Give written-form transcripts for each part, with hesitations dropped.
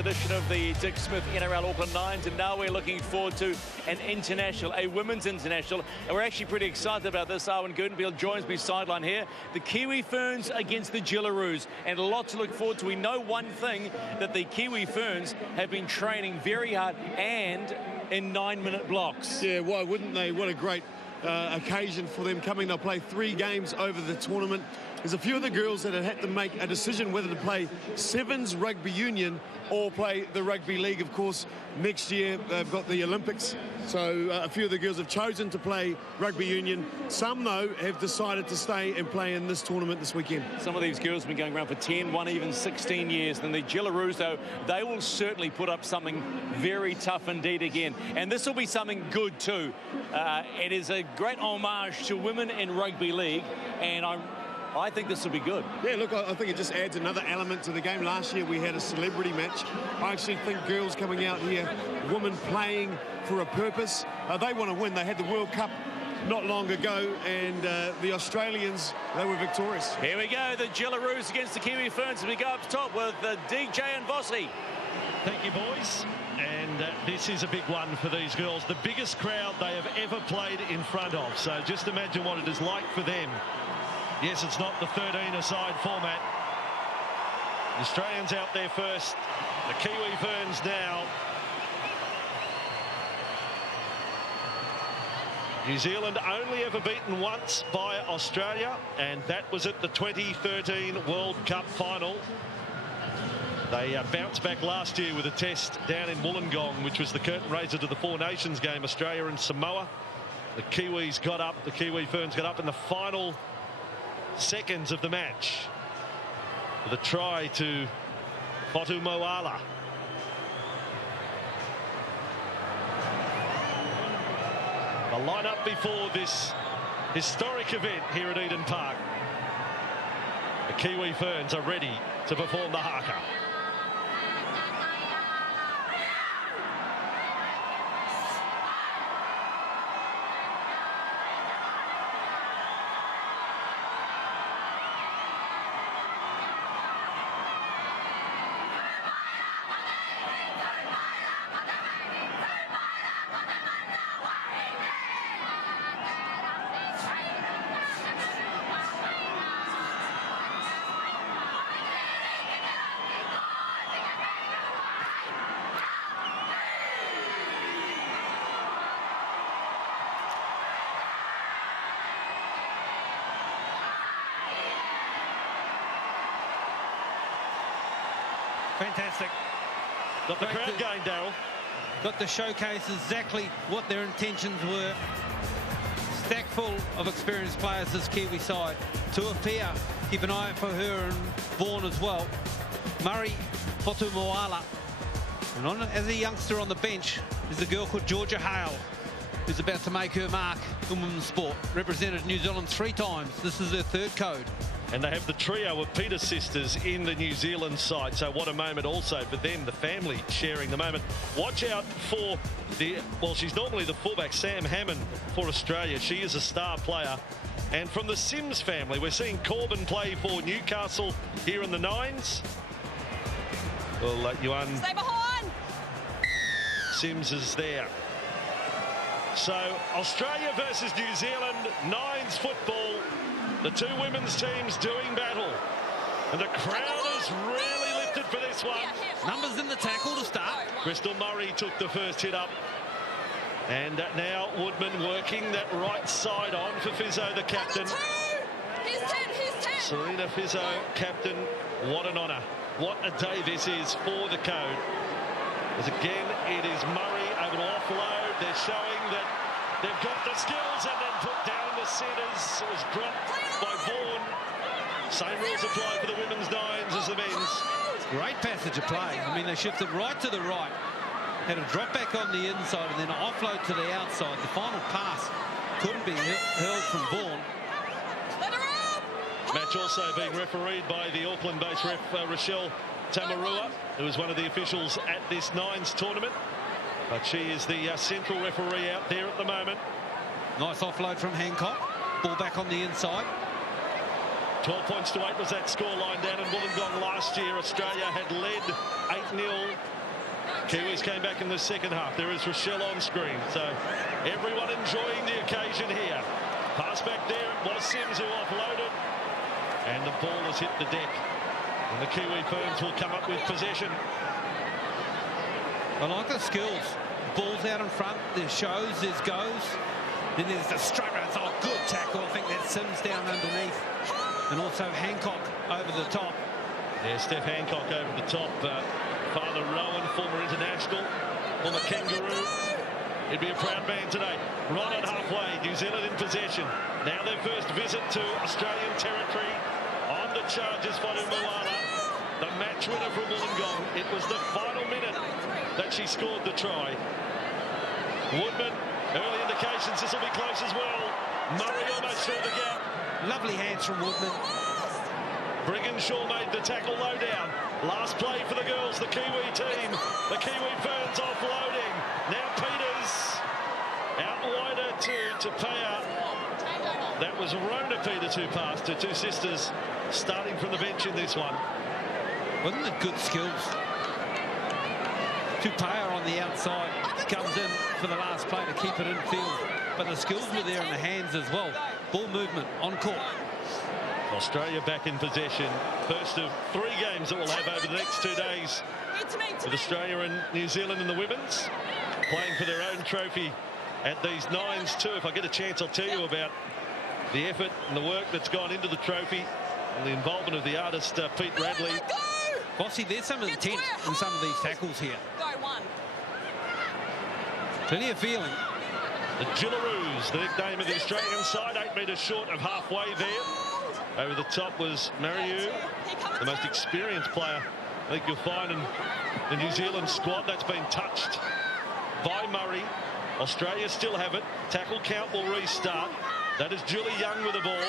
edition of the Dick Smith NRL Auckland Nines, and now we're looking forward to an international, a women's international, and we're actually pretty excited about this. Arwen Gutenfield joins me sideline here. The Kiwi Ferns against the Jillaroos, and a lot to look forward to. We know one thing, that the Kiwi Ferns have been training very hard and in 9-minute blocks. Yeah, why wouldn't they? What a great occasion for them coming. They'll play 3 games over the tournament. There's a few of the girls that have had to make a decision whether to play Sevens rugby union or play the rugby league. Of course, next year they've got the Olympics, so a few of the girls have chosen to play rugby union. Some, though, have decided to stay and play in this tournament this weekend. Some of these girls have been going around for 10, one even 16 years. And the Jillaroos, though, they will certainly put up something very tough indeed again. And this will be something good, too. It is a great homage to women in rugby league, and I think this will be good. Yeah, look, I think it just adds another element to the game. Last year we had a celebrity match. I actually think girls coming out here, women playing for a purpose. They want to win. They had the World Cup not long ago, and the Australians, they were victorious. Here we go, the Jillaroos against the Kiwi Ferns as we go up top with DJ and Vossi. Thank you, boys. And this is a big one for these girls. The biggest crowd they have ever played in front of. So just imagine what it is like for them. Yes, it's not the 13-a-side format. The Australians out there first. The Kiwi Ferns now. New Zealand only ever beaten once by Australia, and that was at the 2013 World Cup final. They bounced back last year with a test down in Wollongong, which was the curtain raiser to the Four Nations game, Australia and Samoa. The Kiwis got up, the Kiwi Ferns got up in the final seconds of the match with a try to Fotu Moala. The lineup before this historic event here at Eden Park. The Kiwi Ferns are ready to perform the haka. Fantastic. Got the crowd going, Daryl. Got to showcase exactly what their intentions were. Stack full of experienced players, this Kiwi side. Tuapia, keep an eye out for her, and Vaughan as well. Murray, Fotu Moala. And as a youngster on the bench is a girl called Georgia Hale, who's about to make her mark in women's sport. Represented New Zealand 3 times. This is her 3rd code. And they have the trio of Peter sisters in the New Zealand side. So what a moment also for them, the family sharing the moment. Watch out for well, she's normally the fullback, Sam Hammond, for Australia. She is a star player. And from the Sims family, we're seeing Corbin play for Newcastle here in the Nines. Well, Yuan Stay behind. Sims is there. So Australia versus New Zealand, Nines football. The 2 women's teams doing battle. And the crowd is really lifted for this one. Numbers in the tackle to start. Crystal Murray took the first hit up. And now Woodman working that right side on for Fizzo, the captain. He's 10. Serena Fizzo, captain. What an honour. What a day this is for the code. As again, it is Murray able to offload. They're showing that they've got the skills, and then put down the centres. It was dropped by Vaughan. Same rules apply for the women's Nines as the men's. Great passage of play. I mean, they shifted right to the right. Had a drop back on the inside and then an offload to the outside. The final pass couldn't be hurled from Vaughan. Match also being refereed by the Auckland-based ref Rochelle Tamarua, who is one of the officials at this Nines tournament. But she is the central referee out there at the moment. Nice offload from Hancock. Ball back on the inside. 12 points to 8 was that scoreline down in Wollongong last year. Australia had led 8-0. Kiwis came back in the second half. There is Rochelle on screen. So everyone enjoying the occasion here. Pass back there. It was Sims who offloaded. And the ball has hit the deck. And the Kiwi Ferns will come up with possession. I like the skills. Ball's out in front. There's shows, there's goes. Then there's the straight runs. Oh, good tackle. I think that's Sims down underneath. And also Hancock over the top. Yeah, Steph Hancock over the top. Father Rowan, former international, former kangaroo. He'd be a proud man today. Right at halfway, New Zealand in possession. Now their first visit to Australian territory on the charges for Moala. The match winner from Wollongong. It was the final minute that she scored the try. Woodman, early indications this will be close as well. Murray almost through the gap. Lovely hands from Woodman. Brigginshaw made the tackle low down. Last play for the girls, the Kiwi team. The Kiwi Ferns offloading. Now Peters out wider to Paya. That was Rona Peters who passed. Her two sisters starting from the bench in this one. Wasn't it good skills? Tupaya on the outside comes in for the last play to keep it in field. But the skills were there in the hands as well. Ball movement on court. Australia back in possession. First of 3 games that we'll have over the next 2 days with Australia and New Zealand in the women's, playing for their own trophy at these nines too. If I get a chance, I'll tell you about the effort and the work that's gone into the trophy and the involvement of the artist Pete Radley. Bossy, there's some intent in some of these tackles here. Plenty of feeling. The Gillaroos, the nickname of the Australian side, 8 metres short of halfway there. Over the top was Mariu, the most experienced player I think you'll find in the New Zealand squad. That's been touched by Murray. Australia still have it. Tackle count will restart. That is Julie Young with the ball.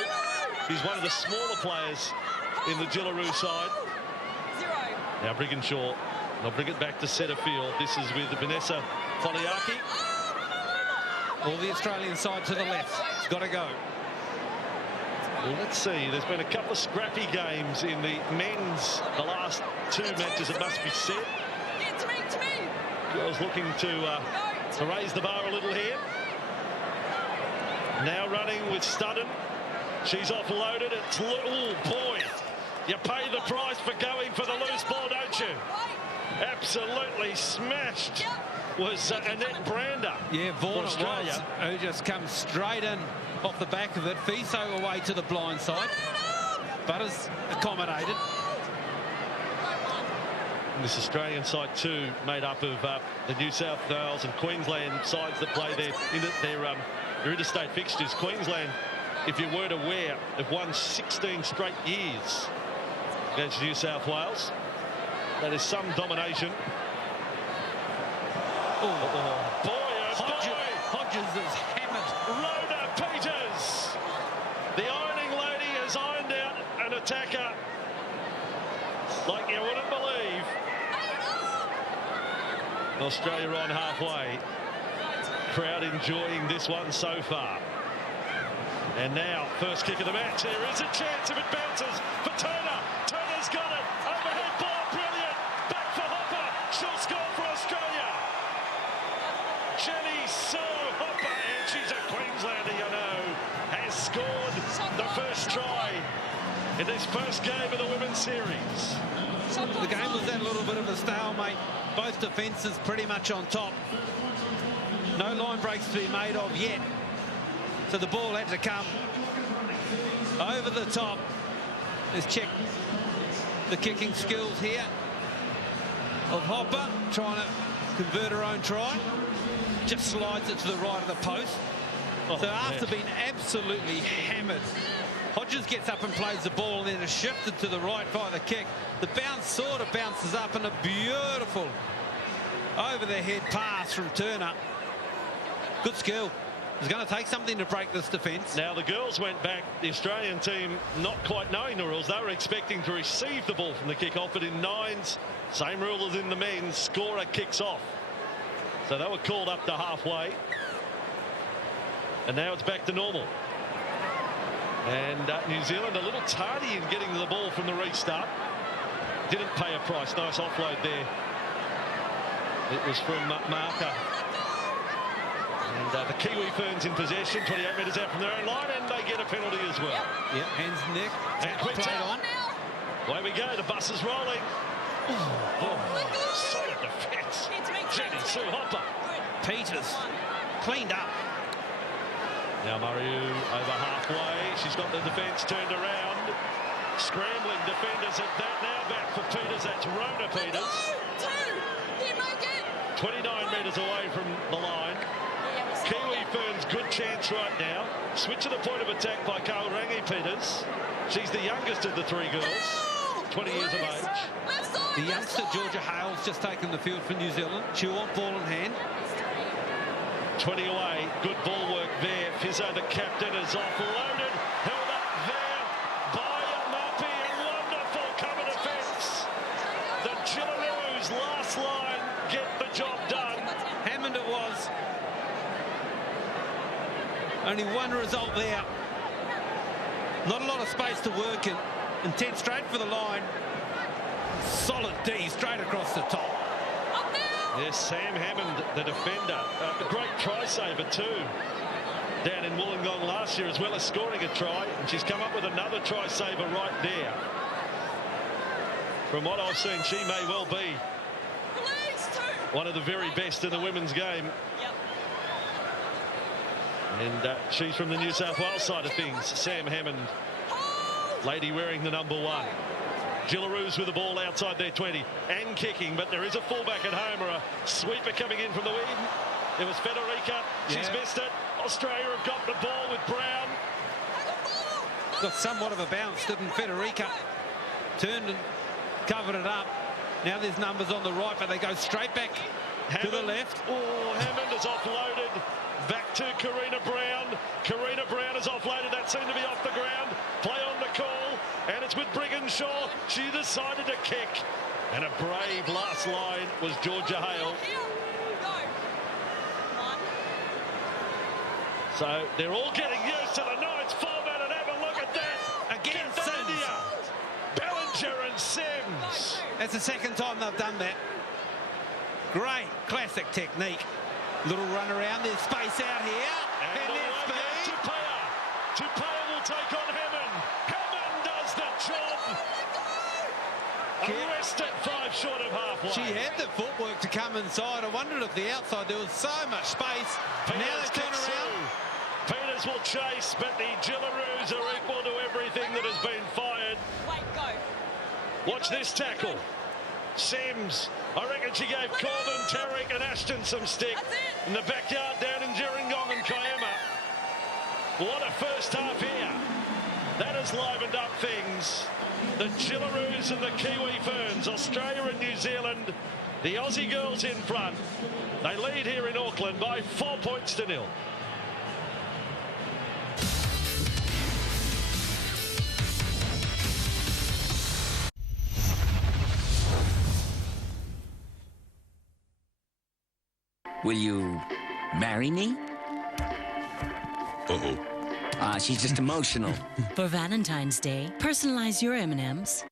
He's one of the smaller players in the Gillaroo side. Now Brigginshaw. They'll bring it back to centre field. This is with Vanessa Foliaki. All the Australian side to the left. It's got to go. Well, let's see. There's been a couple of scrappy games in the men's. The last 2 matches, it must be said. Girls looking to raise the bar a little here. Now running with Studden. She's offloaded. It's oh boy, you pay the price for going for the loose ball, don't you? Absolutely smashed was Annette Brander. Yeah, Vaughan it was, who just comes straight in off the back of it. Fiso away to the blind side. Butters accommodated. This Australian side too, made up of the New South Wales and Queensland sides that play their interstate fixtures. Queensland, if you weren't aware, have won 16 straight years against New South Wales. That is some domination. Oh boy, Hodges is hammered. Rhoda Peters, the ironing lady, has ironed out an attacker like you wouldn't believe. Australia on halfway. Crowd enjoying this one so far. And now, first kick of the match. There is a chance if it bounces for Turner. Turner's got it. Overhead ball, brilliant. Back for Hopper. She'll score for Australia. Jenny Sue Hopper, and she's a Queenslander, you know, has scored the first try in this first game of the women's series. The game was at a little bit of a stalemate. Both defences pretty much on top. No line breaks to be made of yet. So the ball had to come over the top. Let's check the kicking skills here of Hopper, trying to convert her own try. Just slides it to the right of the post. So after being absolutely hammered, Hodges gets up and plays the ball, and then is shifted to the right by the kick. The bounce sort of bounces up, and a beautiful over-the-head pass from Turner. Good skill. It's going to take something to break this defence. Now the girls went back, the Australian team not quite knowing the rules. They were expecting to receive the ball from the kick-off, but in nines, same rule as in the men's, scorer kicks off. So they were called up to halfway. And now it's back to normal. And New Zealand a little tardy in getting the ball from the restart. Didn't pay a price. Nice offload there. It was from Marker. And the Kiwi Ferns in possession, 28 metres out from their own line, and they get a penalty as well. Yep, hands and neck. And quick on. Away we go, the bus is rolling. Solid defence. Jenny Sue Hopper. Peters cleaned up. Now Murray over halfway. She's got the defence turned around. Scrambling defenders at that. Now back for Peters. That's Rona Peters. 29 metres away from the line. Kiwi Ferns, good chance right now. Switch to the point of attack by Kaurangi Peters. She's the youngest of the three girls, 20 years of age. The youngster Georgia Hale's just taken the field for New Zealand. She'll want ball in hand. 20 away, good ball work there. Fizzo, the captain, is offloaded. Held up there by Mapi. A wonderful cover defence. The Gillaroos last line get the job done. Hammond it was. Only one result there. Not a lot of space to work in. Intent straight for the line. Solid D straight across the top. Yes, Sam Hammond, the defender. A great try saver too. Down in Wollongong last year, as well as scoring a try. And she's come up with another try saver right there. From what I've seen, she may well be one of the very best in the women's game. And she's from the New South Wales side of things. Sam Hammond, lady wearing the number 1. Gillaroos with the ball outside their 20 and kicking, but there is a fullback at home or a sweeper coming in from the wing. It was Federica. She's missed it. Australia have got the ball with Brown. Got somewhat of a bounce, didn't Federica? Turned and covered it up. Now there's numbers on the right, but they go straight back to the left. Oh, Hammond is offloaded. Back to Karina Brown. Karina Brown is offloaded. That seemed to be off the ground. Play on the call. And it's with Brigginshaw. She decided to kick. And a brave last line was Georgia Hale. So they're all getting used to the Knights format, and have a look at that. Again, Cathonia, Bellinger and Sims. That's the second time they've done that. Great classic technique. Little run around, there's space out here. And there's speed. Tupea will take on Hammond. Hammond does the job. Arrested 5 short of halfway. She had the footwork to come inside. I wondered if the outside, there was so much space. Peters now they turn around. Peters will chase, but the Gillaroos are equal to everything that has been fired. Watch this tackle. Sims, I reckon she gave Corbin, Tarek and Ashton some stick in the backyard down in Gerringong and Kiama. What a first half here. That has livened up things. The Gillaroos and the Kiwi Ferns, Australia and New Zealand, the Aussie girls in front. They lead here in Auckland by 4 points to 0. Will you marry me? Uh-oh. She's just emotional. For Valentine's Day, personalize your M&Ms.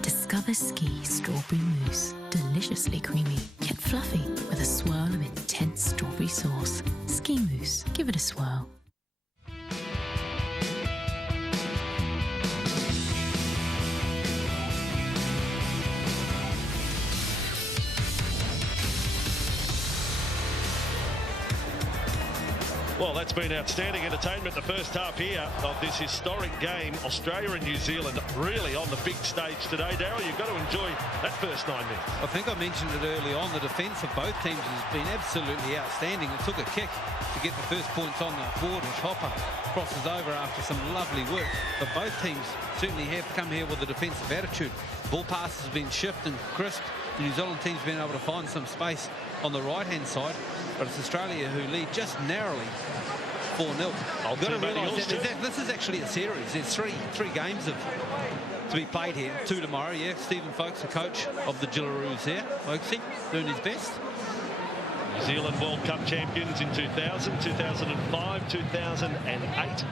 Discover Ski Strawberry Mousse. Deliciously creamy, yet fluffy, with a swirl of intense strawberry sauce. Ski Mousse. Give it a swirl. Well, that's been outstanding entertainment the first half here of this historic game. Australia and New Zealand really on the big stage today. Darryl, you've got to enjoy that first 9 minutes. I think I mentioned it early on. The defence of both teams has been absolutely outstanding. It took a kick to get the first points on the board as Hopper crosses over after some lovely work. But both teams certainly have come here with a defensive attitude. Ball passes have been shift and crisp. The New Zealand team's been able to find some space on the right-hand side, but it's Australia who lead just narrowly 4-0. You've got to realise that this is actually a series. There's three games to be played here. 2 tomorrow, yeah. Stephen Folkes, the coach of the Gillaroos here. Folkesy, doing his best. New Zealand World Cup champions in 2000, 2005, 2008.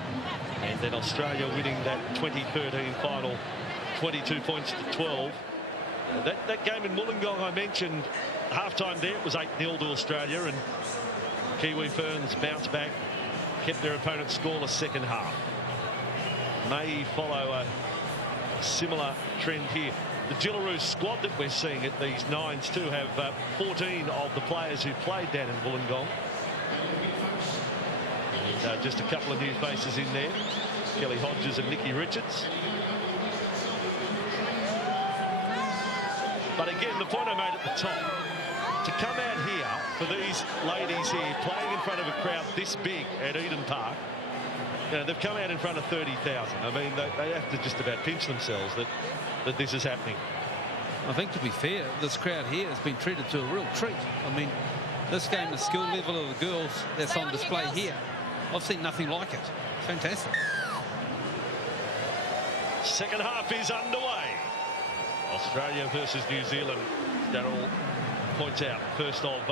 And then Australia winning that 2013 final 22 points to 12. That game in Wollongong I mentioned, halftime there, it was 8-0 to Australia, and Kiwi Ferns bounced back, kept their opponent scoreless second half. May follow a similar trend here. The Gillaroos squad that we're seeing at these nines too have 14 of the players who played down in Wollongong. And, just a couple of new faces in there, Kelly Hodges and Nikki Richards. But again, the point I made at the top, to come out here for these ladies here playing in front of a crowd this big at Eden Park, you know, they've come out in front of 30,000. I mean, they have to just about pinch themselves that this is happening. I think, to be fair, this crowd here has been treated to a real treat. I mean, this game, the skill level of the girls that's on display here, I've seen nothing like it. Fantastic. Second half is underway. Australia versus New Zealand. Darryl points out, first of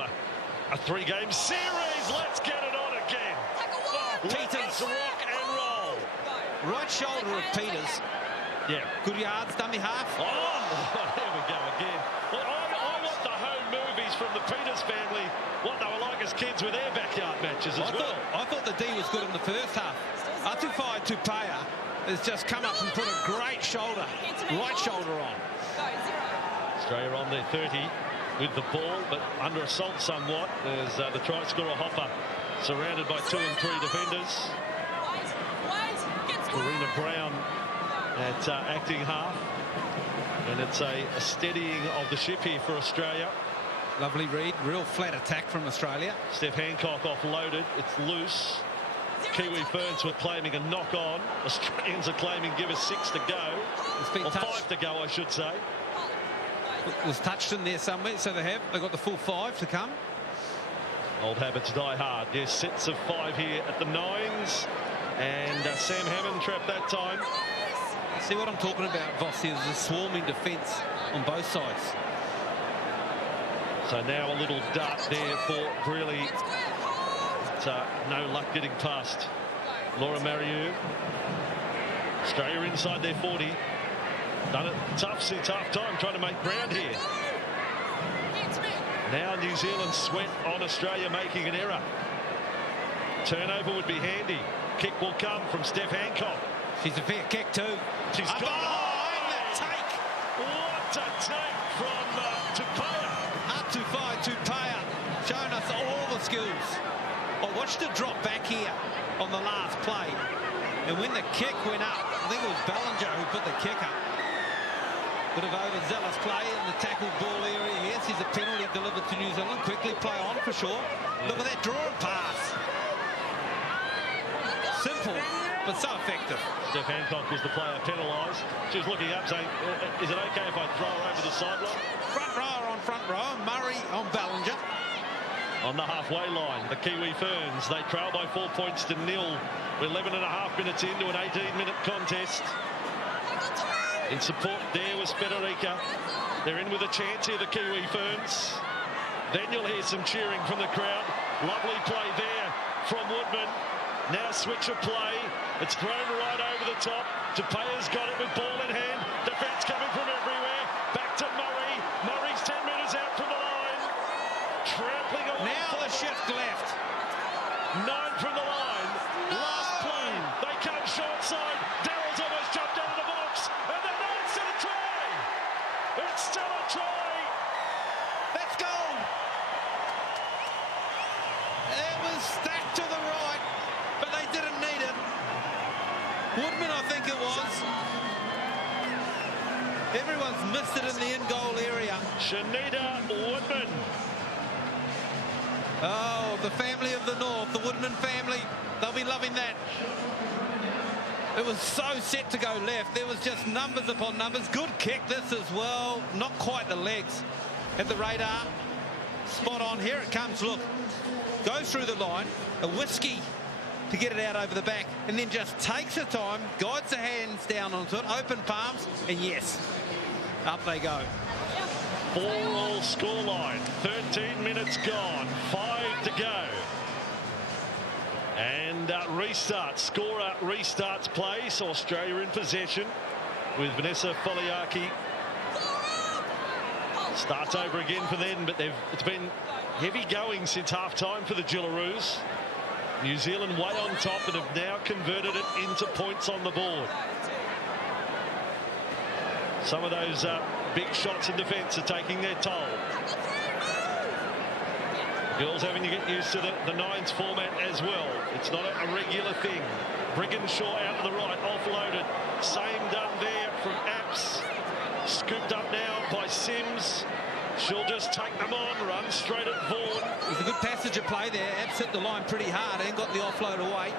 a three-game series. Let's get it on again. Peters, rock and roll. Right shoulder of Peters. Yeah. Good yards, dummy half. Oh, there we go again. Well, I want the home movies from the Peters family, what they were like as kids with their backyard matches as well. I thought the D was good in the first half. Atufai Tupaya has just come up and put a great shoulder, right shoulder on. Australia on their 30 with the ball, but under assault somewhat as the try scorer Hopper surrounded by 2 and 3 defenders. Karina Brown at acting half, and it's a steadying of the ship here for Australia. Lovely read, real flat attack from Australia. Steph Hancock offloaded, it's loose. Kiwi Ferns were claiming a knock on. Australians are claiming give us 6 to go. It's been or touched. 5 to go, I should say. It was touched in there somewhere, so they've got the full 5 to come. Old habits die hard. Yes, sets of 5 here at the nines, and Sam Hammond trapped that time. See what I'm talking about, Voss, is a swarming defence on both sides. So now a little dart there for Greeley. No luck getting past Laura Mariu. Australia inside their 40. Done it tough time trying to make ground here. Now New Zealand sweat on Australia making an error. Turnover would be handy. Kick will come from Steph Hancock. She's a fair kick too. She's got the take. What a take from Tupaya. Atufai Tupaya showing us all the skills. I watched her drop back here on the last play, and when the kick went up, I think it was Ballinger who put the kick up. Bit of overzealous play in the tackle ball area here. Sees a penalty delivered to New Zealand. Quickly play on for sure. Look at that drawing pass. Simple, but so effective. Steph Hancock was the player penalised. She was looking up saying, is it okay if I throw her over the sideline? Front rower on front row. Murray on Ballinger. On the halfway line, the Kiwi Ferns, they trail by 4 points to 0. 11 and a half minutes into an 18-minute contest. In support there was Federica. They're in with a chance here, the Kiwi Ferns. Then you'll hear some cheering from the crowd. Lovely play there from Woodman. Now switch of play. It's thrown right over the top. Tupaya's got it with ball in hand. Defence coming from everywhere. Back to Murray. Murray's 10 metres out from the line. Trampling away. Now the shift left. 9 from the line. Last play. They come short side. Darryl's almost jumped out of the box. And then it's still a try. It's still a try. Let's go. It was stacked to the right, but they didn't need it. Woodman, I think it was. Everyone's missed it in the in-goal area. Shanita Woodman. Oh, the family of the North, the Woodman family, they'll be loving that. It was so set to go left. There was just numbers upon numbers. Good kick this as well. Not quite the legs at the radar. Spot on. Here it comes. Look. Goes through the line. A whiskey to get it out over the back. And then just takes her time. Guides her hands down onto it. Open palms. And yes, up they go. 4-all scoreline. 13 minutes gone. 5 to go. And scorer restarts play, so Australia in possession with Vanessa Foliaki. Starts over again for them, but it's been heavy going since half-time for the Gillaroos. New Zealand way on top and have now converted it into points on the board. Some of those big shots in defence are taking their toll. Girls having to get used to the nines format as well. It's not a regular thing. Brigginshaw out to the right, offloaded. Same done there from Apps. Scooped up now by Sims. She'll just take them on, run straight at Vaughan. It was a good passage of play there. Apps hit the line pretty hard and got the offload away.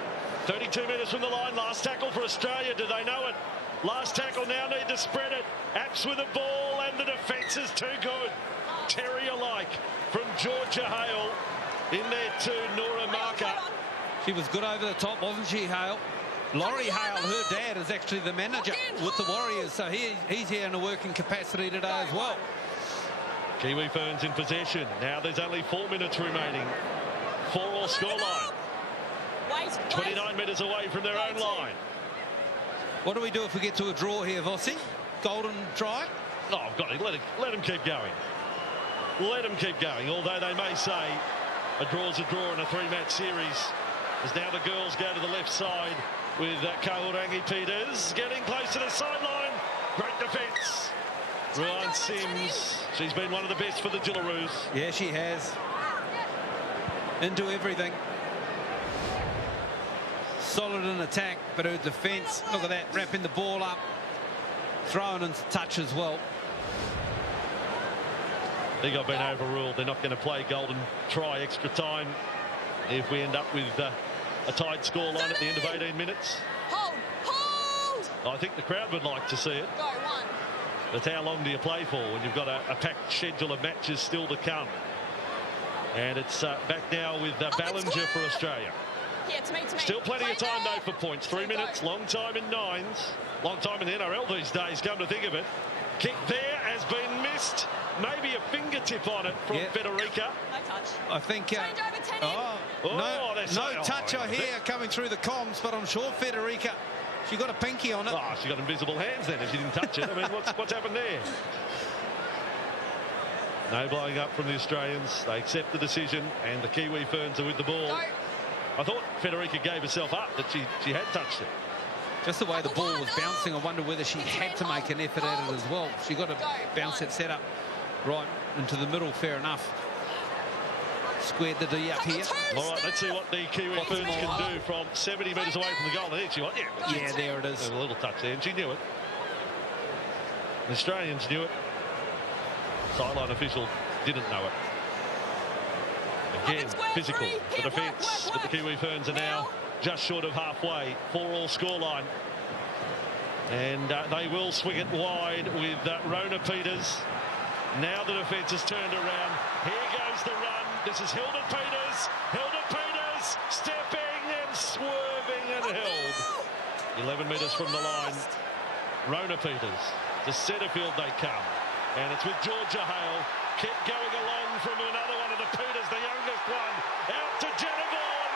32 metres from the line. Last tackle for Australia. Do they know it? Last tackle now, need to spread it. Apps with the ball, and the defence is too good. Terry alike from Georgia Hale. In there too, Nora Marker. She was good over the top, wasn't she, Hale? Laurie Hale, her dad, is actually the manager with the Warriors, so he's here in a working capacity today as well. Kiwi Ferns in possession. Now there's only 4 minutes remaining. 4-all scoreline. 29 metres away from their own line. What do we do if we get to a draw here, Vossi? Golden try? Oh, I've got it. Let them keep going. Let them keep going, although they may say a draw's a draw in a 3-match series. As now the girls go to the left side with Kaurangi Peters getting close to the sideline. Great defence. Ryan Sims, she's been one of the best for the Gillaroos. Yeah, she has. Into everything. Solid in attack, but her defence, look at that, wrapping the ball up. Throwing in touch as well. I think I've been overruled. They're not going to play golden try extra time if we end up with a tied scoreline at the end of 18 minutes. Hold! I think the crowd would like to see it. Go, one. But how long do you play for when you've got a packed schedule of matches still to come? And it's back now with Ballinger for Australia. Yeah, to me. Still plenty of time though for points. 3 minutes, long time in nines. Long time in the NRL these days, come to think of it. Kick there has been missed. Maybe a fingertip on it from Federica. No touch. I think... Change over 10 no touch I hear coming through the comms, but I'm sure Federica, she got a pinky on it. Oh, she got invisible hands then if she didn't touch it. I mean, what's happened there? No blowing up from the Australians. They accept the decision, and the Kiwi Ferns are with the ball. Go. I thought Federica gave herself up, that she had touched it. Just the way the ball was bouncing, I wonder whether she had to make an effort at it as well. She got to bounce that set up right into the middle, fair enough. Squared the D up here. All right, let's see what the Kiwi Ferns can do from 70 metres away from the goal. I think she went, yeah, there it is. There's a little touch there, and she knew it. The Australians knew it. Sideline official didn't know it. Again, physical. The defence, but the Kiwi Ferns are now just short of halfway. 4-all scoreline. And they will swing it wide with Rona Peters. Now the defence has turned around. Here goes the run. This is Hilda Peters. Hilda Peters stepping and swerving and held. 11 metres from the line. Rona Peters. To centre field they come. And it's with Georgia Hale. Kept going along from another one of the Peters, the youngest one. Out to Jenna Vaughan.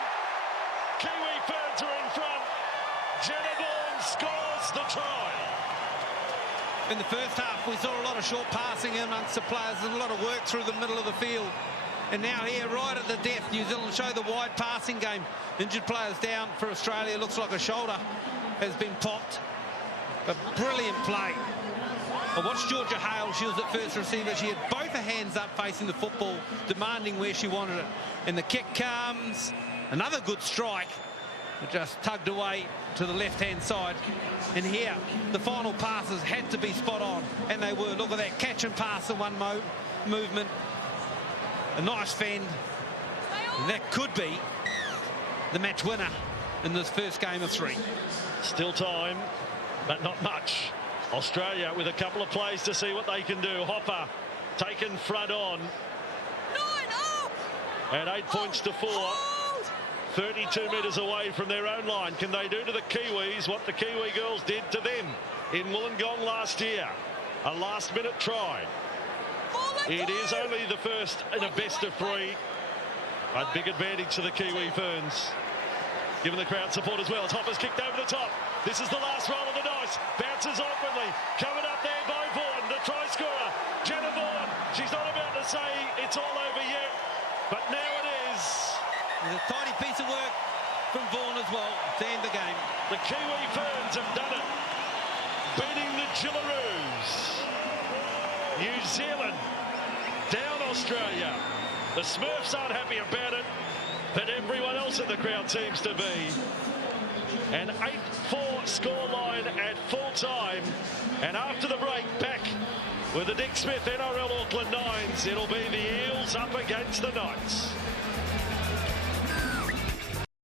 Kiwi Ferns are in front. Jenna Vaughan scores the try. In the first half, we saw a lot of short passing amongst the players and a lot of work through the middle of the field. And now here, right at the death, New Zealand show the wide passing game. Injured players down for Australia. Looks like a shoulder has been popped. But brilliant play. I watched Georgia Hale. She was at first receiver. She had both her hands up facing the football, demanding where she wanted it. And the kick comes. Another good strike. It just tugged away to the left-hand side. And here, the final passes had to be spot on. And they were. Look at that catch and pass in one movement. A nice fend. And that could be the match winner in this first game of 3. Still time, but not much. Australia with a couple of plays to see what they can do. Hopper taken front on. 9 up. At 8 points to 4. 32 metres away from their own line. Can they do to the Kiwis what the Kiwi girls did to them in Wollongong last year? A last-minute try. It is only the first in a best of 3. A big advantage to the Kiwi Ferns. Given the crowd support as well. Hopper's kicked over the top. This is the last roll of the dice. Bounces awkwardly. Coming up there by Vaughan, the try scorer. Jenna Vaughan. She's not about to say it's all over yet, but now it is. There's a tiny piece of work from Vaughan as well to end the game. The Kiwi Ferns have done it, beating the Jillaroos. New Zealand down Australia. The Smurfs aren't happy about it, but everyone else in the crowd seems to be. An 8-4 scoreline at full time, and after the break, back with the Dick Smith NRL Auckland Nines, it'll be the Eels up against the Knights.